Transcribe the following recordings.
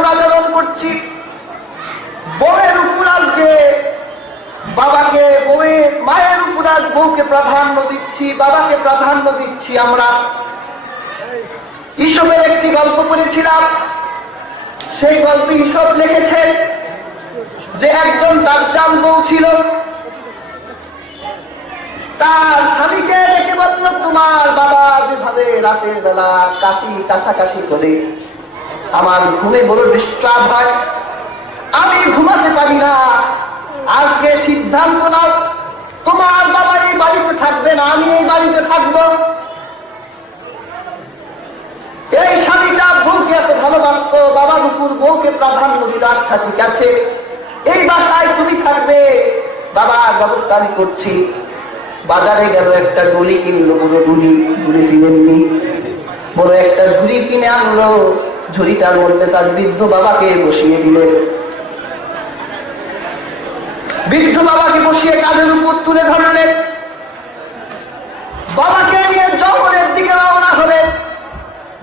কেমন আচরণ করছি। বউয়ের উপর আজকে বাবাকে, বউয়ের মায়ের উপর আজ বউকে প্রাধান্য দিচ্ছি, বাবাকে প্রাধান্য দিচ্ছি আমরা। ঈশপের একটি গল্প পড়েছিলাম, সেই গল্পে ঈশপ লিখেছে যে একজন দাজ্জাল বউ ছিল, তার স্বামীকে ডেকে বলল, তোমার বাবা যেভাবে রাতের বেলা কাশাকাশি করে আমার ঘুমে বড় ডিস্টার্ব হয়, আমি ঘুমাতে পারি না, আজকে সিদ্ধান্ত নাও, তোমার বাবা এই বাড়িতে থাকবে না, আমি এই বাড়িতে থাকবো। এই স্বামীটা বউকে এত ভালোবাসতো, বাবার উপর বউকে প্রাধান্য দিল, আচ্ছা ঠিক আছে, এই বাসায় তুমি থাকবে, বাবা ব্যবস্থা আমি করছি। বাজারে গেল, একটা ডুলি কিনলো, বড় ডুলি ছিলেননি, বড় একটা ঝুড়ি কিনে আনলো, ঝুড়িটার মধ্যে তার বৃদ্ধ বাবাকে বসিয়ে দিলেন। বৃদ্ধ বাবাকে বসিয়ে কাঁধের উপর তুলে ধরলেন, বাবাকে নিয়ে জঙ্গলের দিকে রওনা হলেন।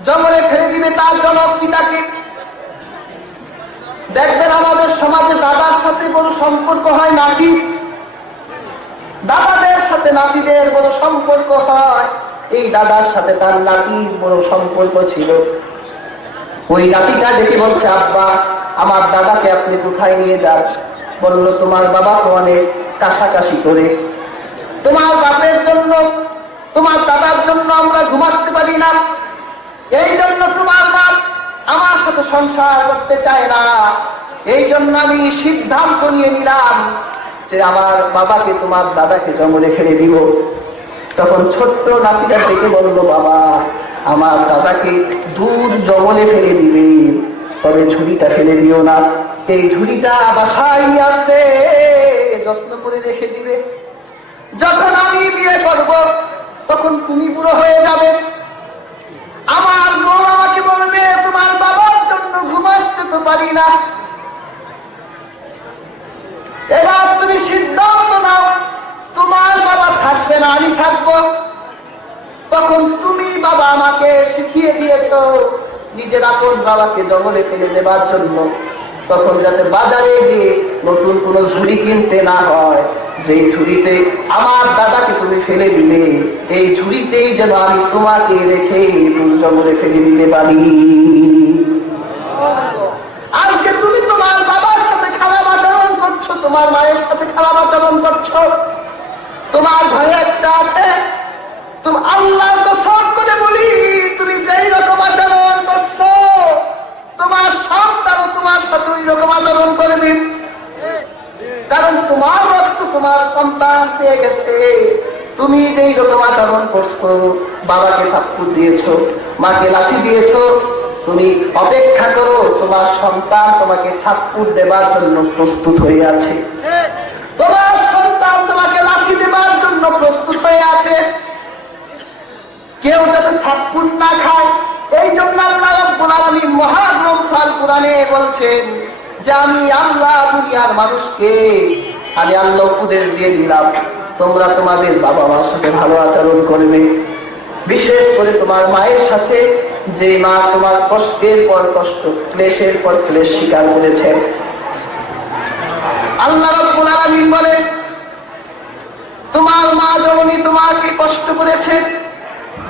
জঙ্গলে ফেলে দিবে তার জনক পিতাকে। দেখবেন আমাদের সমাজে দাদার সাথে বড় সম্পর্ক হয় নাতি, দাদাদের সাথে নাতিদের বড় সম্পর্ক হয়। এই দাদার সাথে তার নাতির বড় সম্পর্ক ছিল। ওই নাতিটা ডেকে বলছে, আব্বা আমার দাদাকে আপনি কোথায় নিয়ে যান? বলল, তোমার বাবা তো অনেক কাশাকাশি করে, তোমার বাপের জন্য, তোমার দাদার জন্য আমরা ঘুমাতে পারি না, এই জন্য তোমার বাপ আমার সাথে সংসার করতে চায় না, এই জন্য আমি সিদ্ধান্ত নিয়ে নিলাম যে আমার বাবাকে তোমার দাদাকে জঙ্গলে ফেলে দিব। তখন ছোট্ট নাতিটা থেকে বলল, বাবা আমার দাদাকে দূর জঙ্গলে ফেলে দিবে, তবে ঝুড়িটা ফেলে দিও না, এই ঝুড়িটা বাসায় নিয়ে আসবে, যত্ন করে রেখে দিবে, যখন আমি বিয়ে করব তখন তুমি বুড়ো হয়ে যাবে, আমার বউ আমাকে বলবে তোমার বাবার জন্য ঘুমাতে তো পারি না, এবার তুমি সিদ্ধান্ত নাও, তোমার বাবা থাকবে না, আমি থাকবো। তখন তুমি বাবা আমাকে শিখিয়ে দিয়েছ নিজের আপন বাবাকে জঙ্গলে ফেলে দেবার জন্য, তখন যাতে বাজারে গিয়ে নতুন কোনো ঝুড়ি কিনতে না হয়, যেই ঝুড়িতে আমার দাদাকে তুমি ফেলে দিলে, এই ঝুড়িতেই যেন আমি তোমাকে রেখে জঙ্গলে ফেলে দিতে পারি। আজকে তুমি তোমার বাবার সাথে খারাপ আচরণ করছো, তোমার মায়ের সাথে খারাপ আচরণ করছো, তোমার ঘরে একটা আছে, তুমি আল্লাহ কসম করে বলি, তুমি যেই রকম আচরণ করছো তোমার সন্তানও তোমার সাথে ওই রকম আচরণ করবে, কারণ তোমার রক্ত তোমার সন্তান পেয়ে গেছে। তুমি যেই রকম আচরণ করছো, বাবাকে থাপ্পড় দিয়েছো, মাকে লাঠি দিয়েছো, তুমি অপেক্ষা করো, তোমার সন্তান তোমাকে থাপ্পড় দেবার জন্য প্রস্তুত হয়ে আছে, তোমার সন্তান তোমাকে লাঠি দেবার জন্য প্রস্তুত হয়ে আছে। কেউ যাতে থাপ্পড় না খায়, এই জন্য আল্লাহ রাব্বুল আলামিন মহাগ্রন্থ আল কোরআনে বলছেন যে আমি আল্লাহ দুনিয়ার মানুষকে আমি আল্লাহ উপদেশ দিয়ে দিলাম, তোমরা তোমাদের বাবা মার সাথে ভালো আচরণ করবে, বিশেষ করে তোমার মায়ের সাথে, যে মা তোমার কষ্টের পর কষ্ট, ক্লেশের পর ক্লেশ স্বীকার করেছে। আল্লাহ রাব্বুল আলামিন বলেন, তোমার মা জননী তোমাকে কষ্ট করেছে,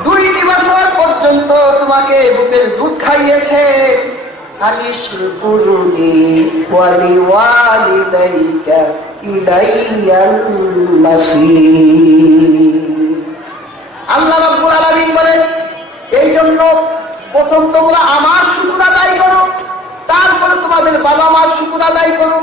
2 বছর পর্যন্ত তোমাকে বুকের দুধ খাইয়েছে, আনিশকুরুনি ওয়ালিওয়ালিদাইকা ইলাইয়াল মাসির। আল্লাহ রাব্বুল আলামিন বলেন, এই জন্য প্রথম তোমরা আমার শুকর আদায় করো, তারপরে তোমাদের বাবা মার শুকর আদায় করো।